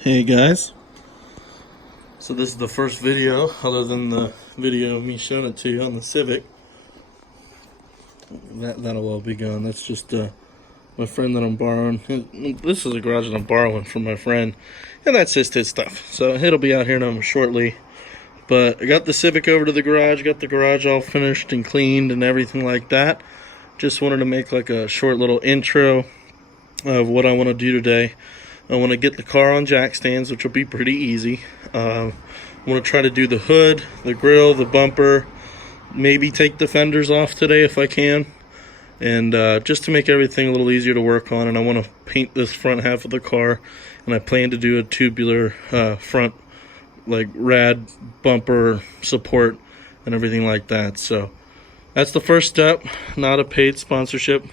Hey guys, so this is the first video other than the video of me showing it to you on the Civic. That'll all be gone. That's just my friend that I'm borrowing. This is a garage that I'm borrowing from my friend, and that's just his stuff. So it'll be out here now shortly. But I got the Civic over to the garage, got the garage all finished and cleaned and everything like that. Just wanted to make like a short little intro of what I want to do today. I want to get the car on jack stands, which will be pretty easy. I want to try to do the hood, the grill, the bumper, maybe take the fenders off today if I can, and just to make everything a little easier to work on. And I want to paint this front half of the car, and I plan to do a tubular front, like rad bumper support and everything like that. So that's the first step, not a paid sponsorship,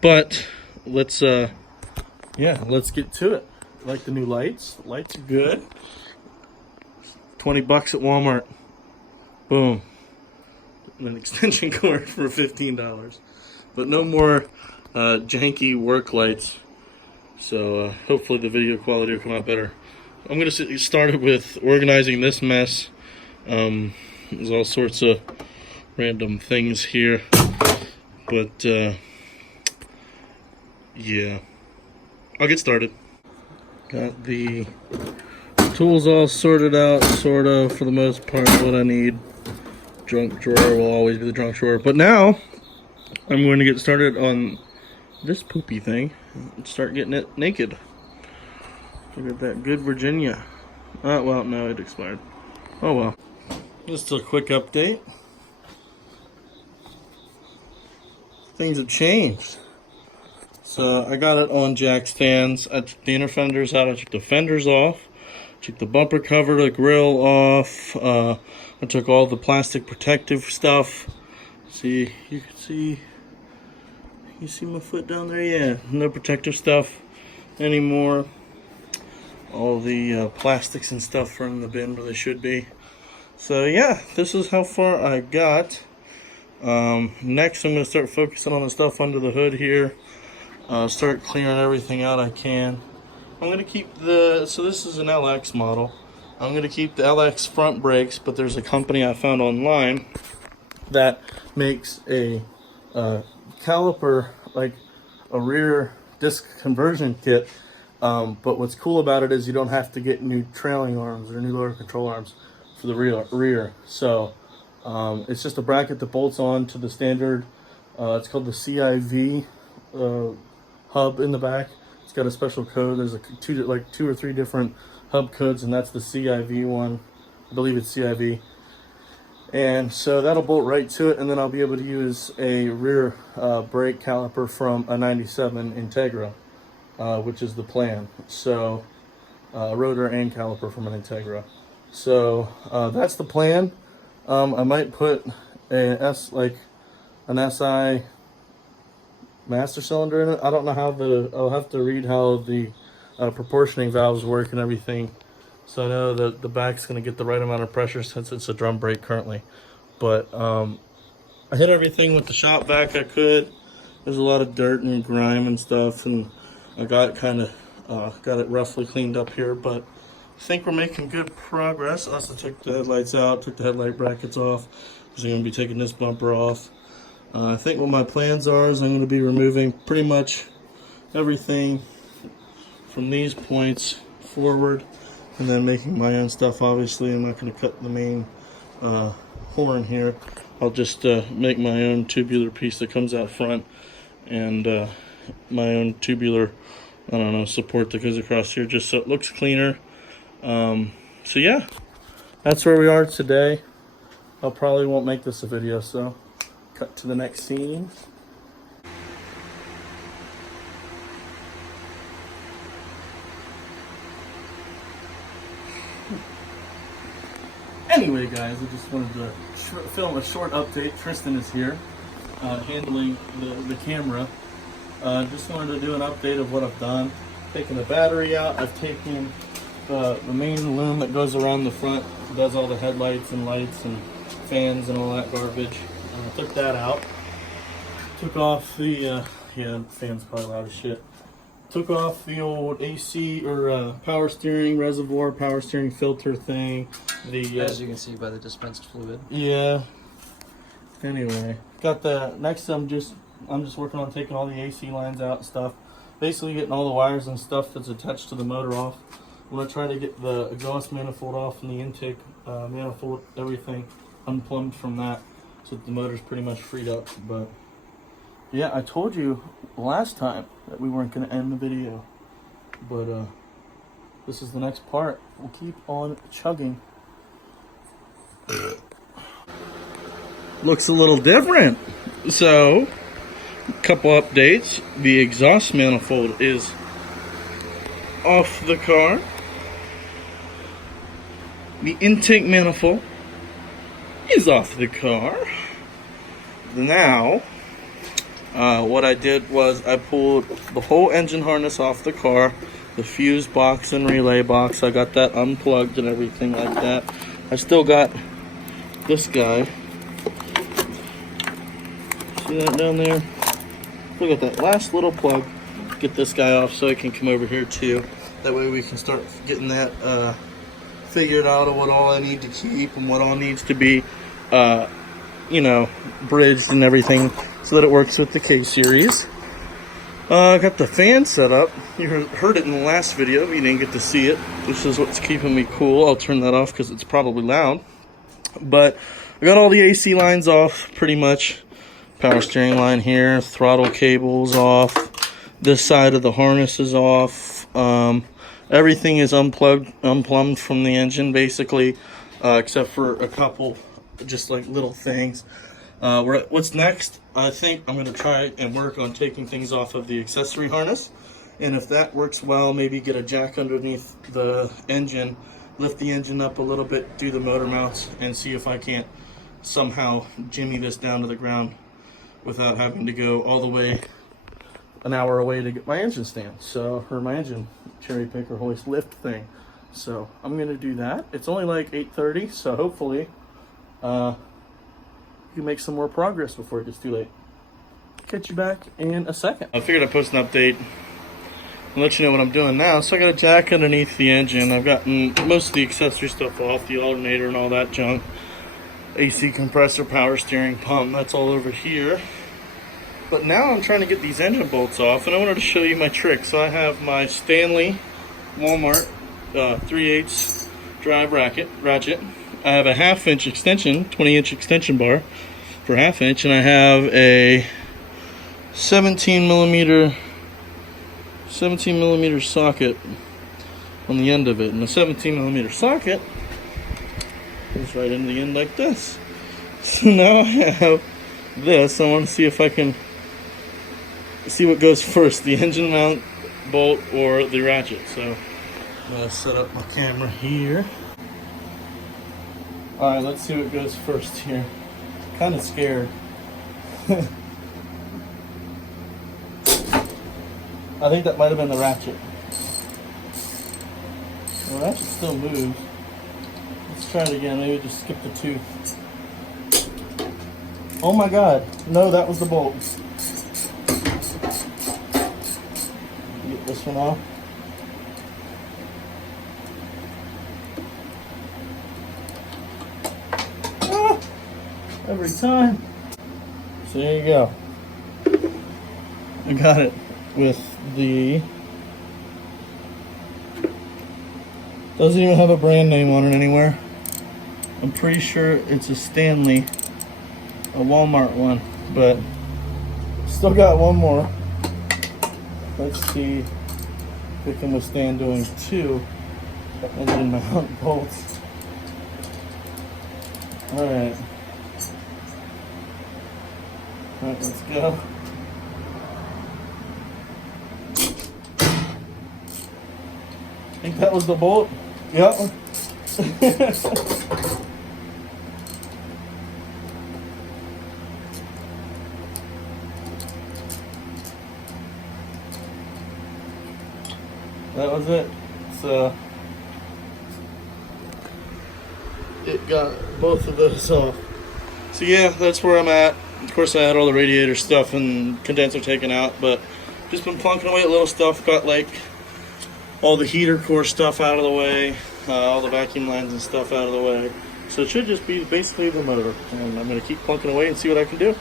but let's get to it. I like the new lights. The lights are good. 20 bucks at Walmart. Boom. An extension cord for $15. But no more janky work lights. So hopefully the video quality will come out better. I'm going to get started with organizing this mess. There's all sorts of random things here. But yeah. I'll get started. Got the tools all sorted out, sort of, for the most part, what I need. Junk drawer will always be the junk drawer. But now, I'm going to get started on this poopy thing and start getting it naked. Look at that good Virginia. Well, no, it expired. Oh well. Just a quick update. Things have changed. So I got it on jack stands. I took the inner fenders out. I took the fenders off. Took the bumper cover, the grill off. I took all the plastic protective stuff. See, you can see. You see my foot down there? Yeah, no protective stuff anymore. All the plastics and stuff are in the bin where they should be. So yeah, this is how far I got. Next, I'm going to start focusing on the stuff under the hood here. Start clearing everything out I can. I'm going to keep so this is an LX model. I'm going to keep the LX front brakes, but there's a company I found online that makes a caliper, like a rear disc conversion kit. But what's cool about it is you don't have to get new trailing arms or new lower control arms for the rear. So it's just a bracket that bolts on to the standard. It's called the CIV hub in the back. It's got a special code. There's two or three different hub codes, and that's the CIV one. I believe it's CIV. And so that'll bolt right to it, and then I'll be able to use a rear brake caliper from a 97 Integra, which is the plan. So rotor and caliper from an Integra. So that's the plan. I might put an SI master cylinder in it. I don't know how I'll have to read how the proportioning valves work and everything. So I know that the back's going to get the right amount of pressure since it's a drum brake currently. But I hit everything with the shop vac I could. There's a lot of dirt and grime and stuff, and I got it roughly cleaned up here, but I think we're making good progress. I also took the headlights out, took the headlight brackets off, because I'm going to be taking this bumper off. I think what my plans are is I'm going to be removing pretty much everything from these points forward, and then making my own stuff. Obviously, I'm not going to cut the main horn here. I'll just make my own tubular piece that comes out front, and my own tubular, I don't know, support that goes across here, just so it looks cleaner. So yeah, that's where we are today. I probably won't make this a video, so cut to the next scene. Anyway, guys, I just wanted to film a short update. Tristan is here, handling the camera. Just wanted to do an update of what I've done. Taken the battery out. I've taken the main loom that goes around the front, does all the headlights and lights and fans and all that garbage. Took that out. Took off the, yeah, the fan's probably loud as shit. took off the old AC or power steering reservoir, power steering filter thing. As you can see by the dispensed fluid. Yeah. Anyway, got the next. I'm just working on taking all the AC lines out and stuff. Basically, getting all the wires and stuff that's attached to the motor off. I'm gonna try to get the exhaust manifold off and the intake manifold, everything unplumbed from that, so that the motor's pretty much freed up. But yeah, I told you last time that we weren't gonna end the video, but this is the next part. We'll keep on chugging. Looks a little different. So, a couple updates. The exhaust manifold is off the car. The intake manifold is off the car. Now, what I did was I pulled the whole engine harness off the car, the fuse box and relay box. I got that unplugged and everything like that. I still got this guy. See that down there? Look at that last little plug. Get this guy off so I can come over here too. That way we can start getting that figured out of what all I need to keep and what all needs to be, you know, bridged and everything so that it works with the K-Series. I got the fan set up. You heard it in the last video, but you didn't get to see it. This is what's keeping me cool. I'll turn that off because it's probably loud. But I got all the AC lines off pretty much. Power steering line here, throttle cables off, this side of the harness is off, everything is unplumbed from the engine basically, except for a couple just like little things. What's next? I think I'm going to try and work on taking things off of the accessory harness, and if that works well, maybe get a jack underneath the engine, lift the engine up a little bit, do the motor mounts, and see if I can't somehow jimmy this down to the ground without having to go all the way an hour away to get my engine stand, or my engine cherry picker hoist lift thing. So I'm gonna do that. It's only like 8:30, so hopefully you can make some more progress before it gets too late. Catch you back in a second. I figured I'd post an update and let you know what I'm doing now. So I got a jack underneath the engine. I've gotten most of the accessory stuff off, the alternator and all that junk. AC compressor, power steering pump, that's all over here. But now I'm trying to get these engine bolts off, and I wanted to show you my trick. So I have my Stanley Walmart 3/8 drive ratchet. I have a 1/2 inch extension, 20-inch extension bar for 1/2 inch, and I have a 17 millimeter socket on the end of it. And the 17 millimeter socket goes right into the end like this. So now I have this. I want to see if I can see what goes first, the engine mount bolt or the ratchet. So I'm going to set up my camera here. Alright, let's see what goes first here. Kind of scared. I think that might have been the ratchet. The ratchet still moves. Let's try it again. Maybe just skip the tooth. Oh my god. No, that was the bolt. Get this one off. Ah, every time. So there you go. I got it with the... Doesn't even have a brand name on it anywhere. I'm pretty sure it's a Stanley, a Walmart one, but still got one more. Let's see if it can withstand doing 2 engine mount bolts. Alright. Alright, let's go. I think that was the bolt. Yep. That was it. So it got both of those off. So yeah, that's where I'm at. Of course I had all the radiator stuff and condenser taken out, but just been plunking away at little stuff. Got like all the heater core stuff out of the way, all the vacuum lines and stuff out of the way. So it should just be basically the motor. And I'm going to keep plunking away and see what I can do.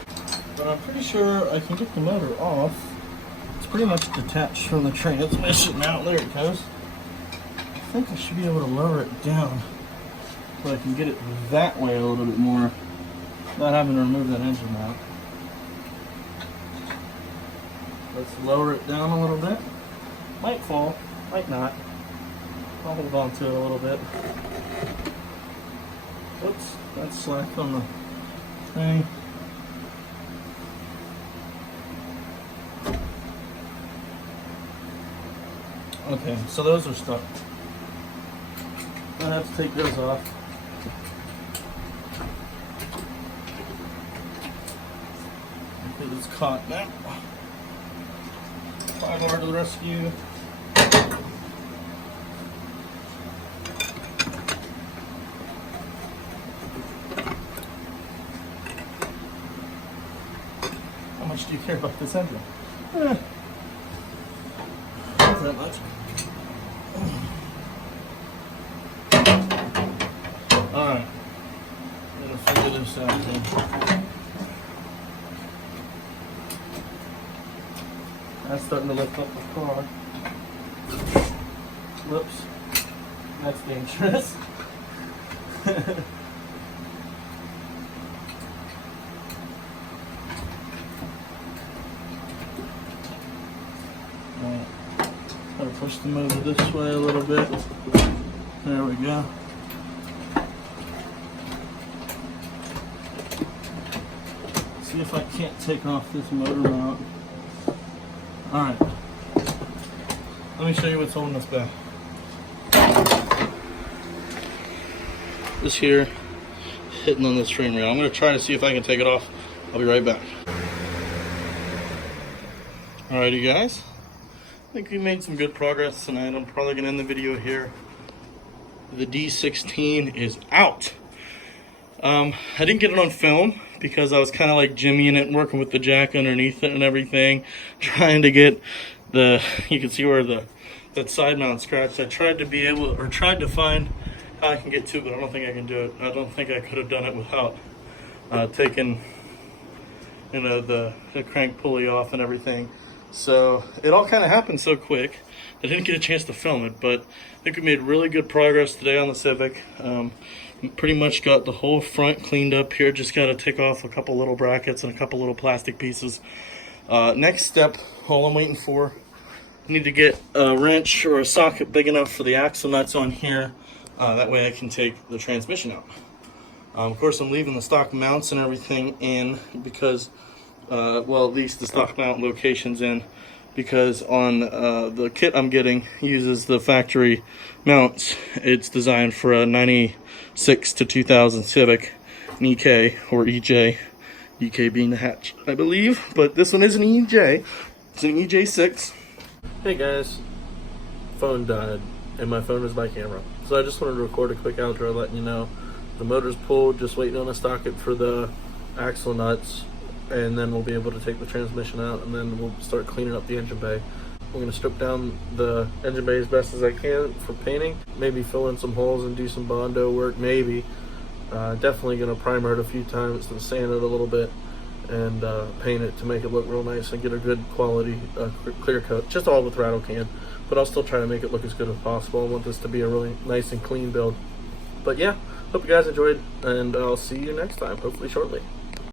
But I'm pretty sure I can get the motor off. It's pretty much detached from the transmission now. There it goes. I think I should be able to lower it down so I can get it that way a little bit more without having to remove that engine mount. Let's lower it down a little bit. Might fall, might not. I'll hold on to it a little bit. Oops, that's slack on the thing. Okay, so those are stuck. I have to take those off. Because it's caught now. 5R to the rescue. How much do you care about this engine? Not that much. Alright. Gotta figure this out then. That's starting to lift up the car. Whoops. That's dangerous. Alright. Gotta push the motor this way a little bit. There we go. See if I can't take off this motor mount. Alright, let me show you what's holding this back. This here, hitting on this frame rail. I'm going to try to see if I can take it off. I'll be right back. Alrighty guys, I think we made some good progress tonight. I'm probably going to end the video here. The D16 is out. I didn't get it on film because I was kind of like jimmying it and working with the jack underneath it and everything, trying to get the, you can see where that side mount scratched. I tried to be able, or tried to find how I can get to it, but I don't think I can do it. I don't think I could have done it without taking, you know, the crank pulley off and everything. So it all kind of happened so quick. I didn't get a chance to film it, but I think we made really good progress today on the Civic. Pretty much got the whole front cleaned up here. Just got to take off a couple little brackets and a couple little plastic pieces. Next step, all I'm waiting for, I need to get a wrench or a socket big enough for the axle nuts on here. That way I can take the transmission out. Of course, I'm leaving the stock mounts and everything in because, well, at least the stock mount locations in, because on the kit I'm getting uses the factory mounts. It's designed for a 96 to 2000 Civic, an EK or EJ, EK being the hatch, I believe, but this one is an EJ. It's an EJ6. Hey guys, phone died and my phone is my camera, so I just wanted to record a quick outro letting you know the motor's pulled, just waiting on a socket for the axle nuts, and then we'll be able to take the transmission out, and then we'll start cleaning up the engine bay. We're going to strip down the engine bay as best as I can for painting, maybe fill in some holes and do some Bondo work, maybe. Definitely going to primer it a few times and sand it a little bit and paint it to make it look real nice and get a good quality clear coat, just all with rattle can, but I'll still try to make it look as good as possible. I want this to be a really nice and clean build. But yeah, hope you guys enjoyed, and I'll see you next time, hopefully shortly.